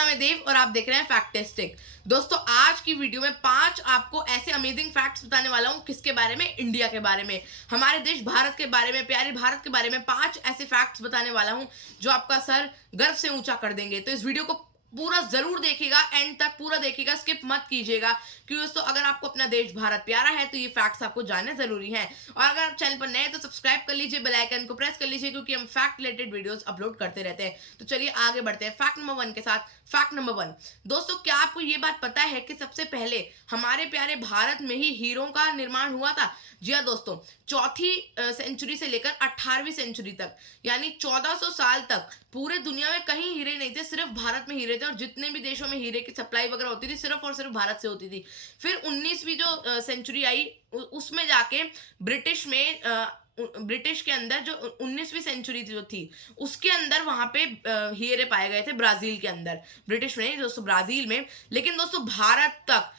नाम है देव और आप देख रहे हैं फैक्टिस्टिक। दोस्तों आज की वीडियो में 5 आपको ऐसे अमेजिंग फैक्ट्स बताने वाला हूं। किसके बारे में? इंडिया के बारे में, हमारे देश भारत के बारे में, प्यारे भारत के बारे में 5 ऐसे फैक्ट्स बताने वाला हूं जो आपका सर गर्व से ऊंचा कर देंगे। तो इस वीडियो को पूरा जरूर देखिएगा, एंड तक पूरा देखिएगा, स्किप मत कीजिएगा, क्योंकि दोस्तों अगर आपको अपना देश भारत प्यारा है तो ये फैक्ट्स आपको जानने जरूरी हैं। और अगर आप चैनल पर नए हैं तो सब्सक्राइब कर लीजिए, बेल आइकन को प्रेस कर लीजिए, क्योंकि हम फैक्ट रिलेटेड वीडियोस अपलोड करते रहते हैं। तो चलिए आगे बढ़ते हैं फैक्ट नंबर 1 के साथ। फैक्ट नंबर 1, दोस्तों क्या आपको ये बात पता है कि सबसे पहले हमारे प्यारे भारत में ही हीरों का निर्माण हुआ था? जी हाँ दोस्तों, चौथी सेंचुरी से लेकर 18वीं सेंचुरी तक, यानी 1400 साल तक पूरे दुनिया में कहीं हीरे नहीं थे, सिर्फ भारत में हीरे थे। और जितने भी देशों में हीरे की सप्लाई वगैरह होती थी सिर्फ और सिर्फ भारत से होती थी। फिर 19वीं जो सेंचुरी आई उसमें जाके ब्रिटिश के अंदर जो 19वीं सेंचुरी जो थी उसके अंदर वहां पे हीरे पाए गए थे, ब्राजील के अंदर, ब्रिटिश में नहीं दोस्तों, ब्राजील में। लेकिन दोस्तों भारत तक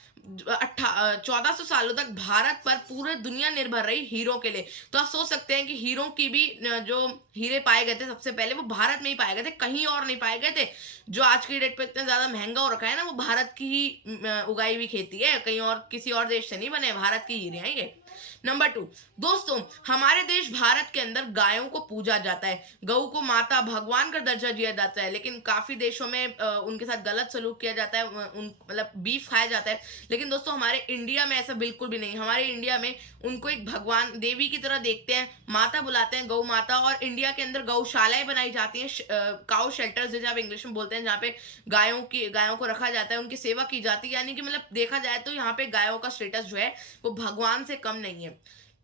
1400 सालों तक भारत पर पूरे दुनिया निर्भर रही हीरो के लिए। तो आप सोच सकते हैं कि हीरो की भी जो हीरे पाए गए थे सबसे पहले वो भारत में ही पाए गए थे, कहीं और नहीं पाए गए थे। जो आज की डेट पे इतना ज्यादा महंगा हो रखा है ना, वो भारत की ही उगाई हुई खेती है, कहीं और किसी और देश से नहीं बने, भारत की हीरे हैं ये। नंबर 2, दोस्तों हमारे देश भारत के अंदर गायों को पूजा जाता है, गऊ को माता भगवान का दर्जा दिया जाता है। लेकिन काफी देशों में उनके साथ गलत सलूक किया जाता है, मतलब बीफ खाया जाता है। लेकिन दोस्तों हमारे इंडिया में ऐसा बिल्कुल भी नहीं। हमारे इंडिया में उनको एक भगवान देवी की तरह देखते हैं, माता बुलाते हैं, गौ माता। और इंडिया के अंदर गौशालाएं बनाई जाती हैं, काउ शेल्टर्स जैसे आप इंग्लिश में बोलते हैं, जहाँ पे गायों को रखा जाता है, उनकी सेवा की जाती है। यानी कि मतलब देखा जाए तो यहाँ पे गायों का स्टेटस जो है वो भगवान से कम नहीं है।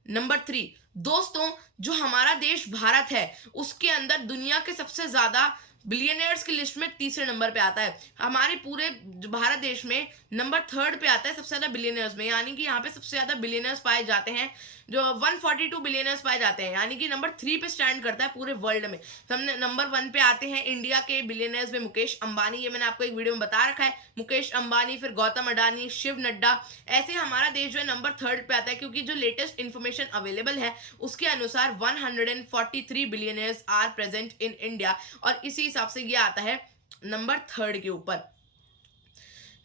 नंबर 3, दोस्तों जो हमारा देश भारत है उसके अंदर दुनिया के सबसे ज्यादा बिलियनर्स की लिस्ट में तीसरे नंबर पे आता है। हमारे पूरे भारत देश में नंबर 3 पे आता है सबसे ज्यादा बिलियनर्स में, यानी कि यहाँ पे सबसे ज्यादा बिलियनर्स पाए जाते हैं, जो 142 बिलियनर्स पाए जाते हैं, यानी कि नंबर 3 पे स्टैंड करता है पूरे वर्ल्ड में। तो हमने नंबर 1 पे आते हैं इंडिया के बिलियनर्स में मुकेश अंबानी, ये मैंने आपको एक वीडियो में बता रखा है, मुकेश अंबानी, फिर गौतम अडानी, शिव नड्डा। ऐसे हमारा देश जो है नंबर 3 पे आता है, क्योंकि जो लेटेस्ट इन्फॉर्मेशन अवेलेबल है उसके अनुसार 143 billionaires are present in India, और इसी हिसाब से ये आता है नंबर 3 के ऊपर।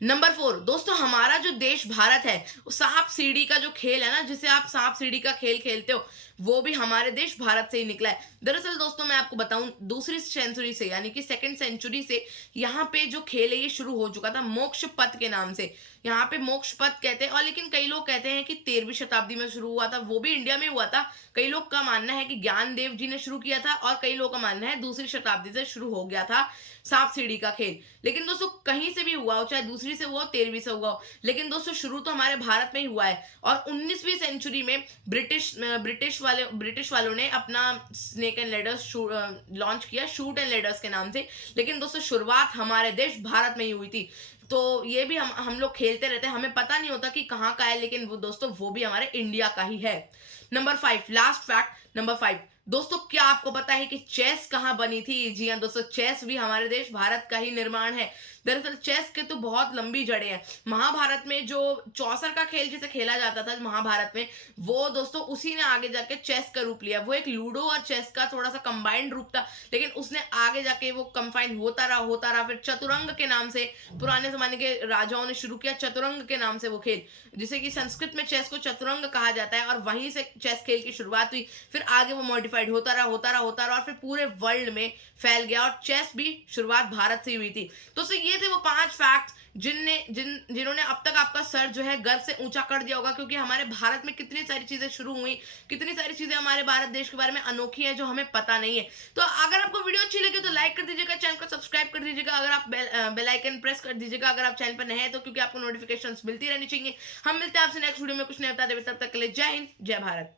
नंबर 4, दोस्तों हमारा जो देश भारत है, सांप सीढ़ी का जो खेल है ना, जिसे आप सांप सीढ़ी का खेल खेलते हो, वो भी हमारे देश भारत से ही निकला है। दरअसल दोस्तों मैं आपको बताऊं, दूसरी सेंचुरी से यानी कि 2nd सेंचुरी से यहाँ पे जो खेल है ये शुरू हो चुका था मोक्ष पथ के नाम से। यहाँ पे मोक्ष पथ कहते हैं, और लेकिन कई लोग कहते हैं कि 13वीं शताब्दी में शुरू हुआ था, वो भी इंडिया में हुआ था। कई लोग का मानना है कि ज्ञानदेव जी ने शुरू किया था, और कई लोग का मानना है दूसरी शताब्दी से शुरू हो गया था सांप सीढ़ी का खेल। लेकिन दोस्तों कहीं से भी हुआ हो, चाहे दूसरी से हुआ हो, 13वीं से हुआ हो, लेकिन दोस्तों शुरू तो हमारे भारत में ही हुआ है। और 19वीं सेंचुरी में ब्रिटिश वालों ने अपना स्नेक एंड लेडर्स लॉन्च किया, शूट एंड लेडर्स के नाम से। लेकिन दोस्तों शुरुआत हमारे देश भारत में ही हुई थी। तो ये भी हम लोग खेलते रहते हैं, हमें पता नहीं होता कि कहाँ का है, लेकिन वो दोस्तों वो भी हमारे इंडिया का ही है। नंबर 5, लास्ट फैक्ट नंबर 5, दोस्तों क्या आपको पता है कि चेस कहाँ बनी थी? जी हाँ दोस्तों, चेस भी हमारे देश भारत का ही निर्माण है। दरअसल चेस के तो बहुत लंबी जड़ें हैं। महाभारत में जो चौसर का खेल जिसे खेला जाता था महाभारत में, वो दोस्तों उसी ने आगे जाके चेस का रूप लिया। वो एक लूडो और चेस का थोड़ा सा कंबाइंड रूप था, लेकिन उसने आगे जाके वो कंबाइन होता रहा। फिर चतुरंग के नाम से पुराने जमाने के राजाओं ने शुरू किया, चतुरंग के नाम से वो खेल, जिसे कि संस्कृत में चेस को चतुरंग कहा जाता है, और वहीं से चेस खेल की शुरुआत हुई। फिर आगे वो मॉडिफाइड होता रहा, और फिर पूरे वर्ल्ड में फैल गया, और चेस भी शुरुआत भारत से हुई थी। तो ये थे वो 5 फैक्ट्स जिन्होंने अब तक आपका सर जो है गर्व से ऊंचा कर दिया होगा, क्योंकि हमारे भारत में कितनी सारी चीजें शुरू हुई, कितनी सारी चीजें हमारे भारत देश के बारे में अनोखी हैं जो हमें पता नहीं है। तो अगर आपको वीडियो अच्छी लगी तो लाइक कर दीजिएगा, चैनल को सब्सक्राइब कर दीजिएगा, अगर आप बेल आइकन प्रेस कर दीजिएगा अगर आप चैनल पर नए हैं तो, क्योंकि आपको नोटिफिकेशंस मिलती रहनी चाहिए। हम मिलते हैं आपसे नेक्स्ट वीडियो में कुछ नया बताते हुए, तब तक के लिए जय हिंद, जय भारत।